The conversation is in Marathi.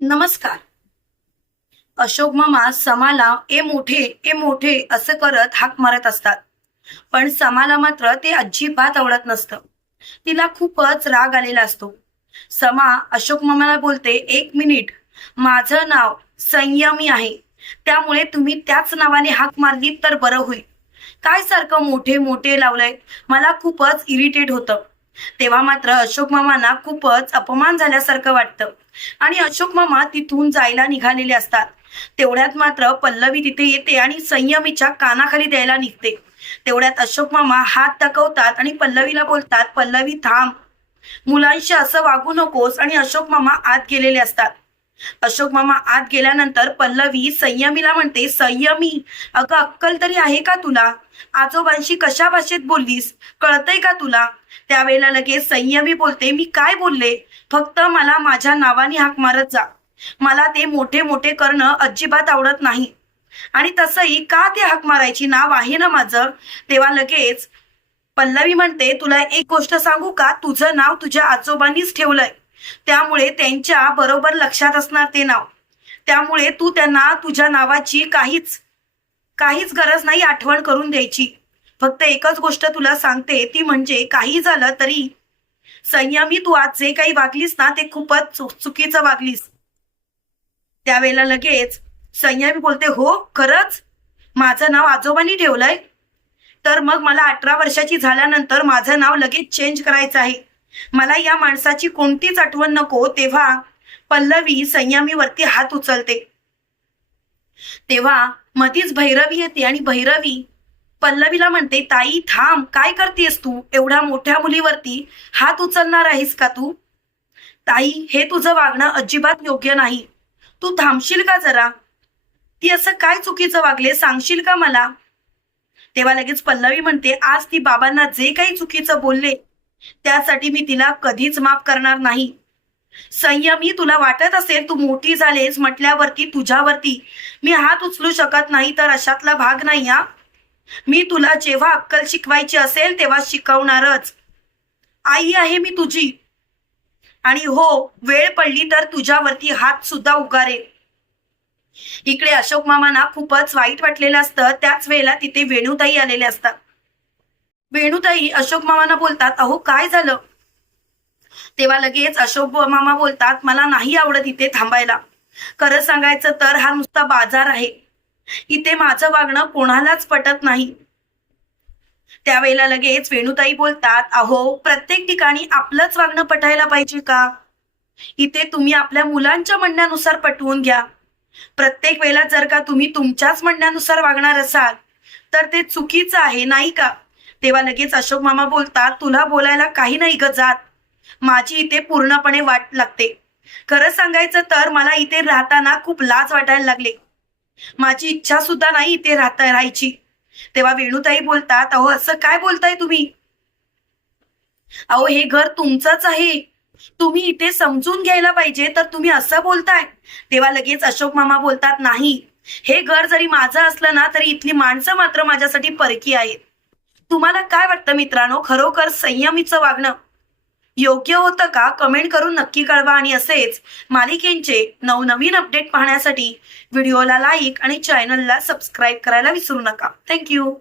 नमस्कार. अशोक मामा समाला ए मोठे ए मोठे असं करत हाक मारत असतात. पण समाला मात्र ते अजिबात आवडत नसतं. तिला खूपच राग आलेला असतो. समा अशोक मामाला बोलते एक मिनिट. माझं नाव संयमी आहे. त्यामुळे तुम्ही त्याच नावाने हाक मारली तर बरं होईल. काय सारखं मोठे मोठे लावलंय? मला खूपच इरिटेट होतं. तेव्हा मात्र अशोक मामांना खूपच अपमान झाल्यासारखं वाटतं. आणि अशोक मामा तिथून जायला निघालेले असतात. तेवढ्यात मात्र पल्लवी तिथे येते आणि संयमीच्या कानाखाली द्यायला निघते. तेवढ्यात अशोक मामा हात दाखवतात आणि पल्लवीला बोलतात पल्लवी थांब. मुलांशी असं वागू नकोस. आणि अशोक मामा आत गेलेले असतात. अशोक मामा आत गेल्यानंतर पल्लवी संयमीला म्हणते संयमी अगं अक्कल तरी आहे का तुला? आजोबांशी कशा भाषेत बोललीस? कळतंय का तुला? त्यावेळेला लगेच संयमी बोलते मी काय बोलले? फक्त मला माझ्या नावाने हाक मारत जा. मला ते मोठे मोठे करणं अजिबात आवडत नाही. आणि तसंही का ते हाक मारायची नाव आहे ना माझं? तेव्हा लगेच पल्लवी म्हणते तुला एक गोष्ट सांगू का? तुझं नाव तुझ्या आजोबांनीच ठेवलंय. त्यामुळे त्यांच्या बरोबर लक्षात असणार ते नाव. त्यामुळे तू त्यांना तुझ्या नावाची काहीच काहीच गरज नाही आठवण करून द्यायची. फक्त एकच गोष्ट तुला सांगते ती म्हणजे काही झालं तरी संयमी तू आज जे काही वागलीस ना ते खूपच चु- चुकीचं वागलीस. त्यावेळेला लगेच संयमी बोलते हो खरंच? माझं नाव आजोबांनी ठेवलंय? तर मग मला अठरा वर्षाची झाल्यानंतर माझं नाव लगेच चेंज करायचं आहे. मला या माणसाची कोणतीच आठवण नको तेव्हा पल्लवी संयमीवरती हात उचलते. तेव्हा मधीच भैरवी येते आणि भैरवी पल्लवीला म्हणते ताई थांब काय करतेस तू? एवढ्या मोठ्या मुलीवरती हात उचलणार आहेस का तू? ताई हे तुझं वागणं अजिबात योग्य नाही. तू थांबशील का जरा? ती असं काय चुकीचं वागले सांगशील का मला? तेव्हा लगेच पल्लवी म्हणते आज ती बाबांना जे काही चुकीचं बोलले त्यासाठी मी तिला कधीच माफ करणार नाही. संयमी तुला वाटत असेल तू मोठी झालेस म्हटल्यावरती तुझ्यावरती मी हात उचलू शकत नाही तर अशातला भाग नाही हा. मी तुला जेव्हा अक्कल शिकवायची असेल तेव्हा शिकवणारच. आई आहे मी तुझी. आणि हो वेळ पडली तर तुझ्यावरती हात सुद्धा उगारेल. इकडे अशोक मामांना खूपच वाईट वाटलेलं असतं. त्याच वेळेला तिथे वेणुताई आलेले असतात. वेणुताई अशोक मामांना बोलतात अहो काय झालं? तेव्हा लगेच अशोक मामा बोलतात मला नाही आवडत इथे थांबायला. खरं सांगायचं तर हा नुसता बाजार आहे. इथे माझं वागणं कोणालाच पटत नाही. त्यावेळेला लगेच वेणुताई बोलतात अहो प्रत्येक ठिकाणी आपलंच वागणं पटायला पाहिजे का? इथे तुम्ही आपल्या मुलांच्या म्हणण्यानुसार पटवून घ्या. प्रत्येक वेळेला जर का तुम्ही तुमच्याच म्हणण्यानुसार वागणार असाल तर ते चुकीचं आहे नाही का? तेव्हा लगेच अशोक मामा बोलतात तुला बोलायला काही नाही ग जात. माझी इथे पूर्णपणे वाट लागते. खरं सांगायचं तर मला इथे राहताना खूप लाज वाटायला लागले. माझी इच्छा सुद्धा नाही इथे राहता राहायची. तेव्हा वेणुताई बोलतात अहो असं काय बोलताय तुम्ही? अहो हे घर तुमचंच आहे. तुम्ही इथे समजून घ्यायला पाहिजे तर तुम्ही असं बोलताय. तेव्हा लगेच अशोक मामा बोलतात नाही. हे घर जरी माझं असलं ना तरी इथली माणसं मात्र माझ्यासाठी परकी आहेत. तुम्हाला काय वाटतं मित्रांनो? खरोखर संयमीचं वागणं योग्य होतं का? कमेंट करून नक्की कळवा आणि असेच मालिकेंचे नवनवीन अपडेट पाहण्यासाठी व्हिडिओला लाईक आणि चॅनलला सबस्क्राईब करायला विसरू नका. थँक्यू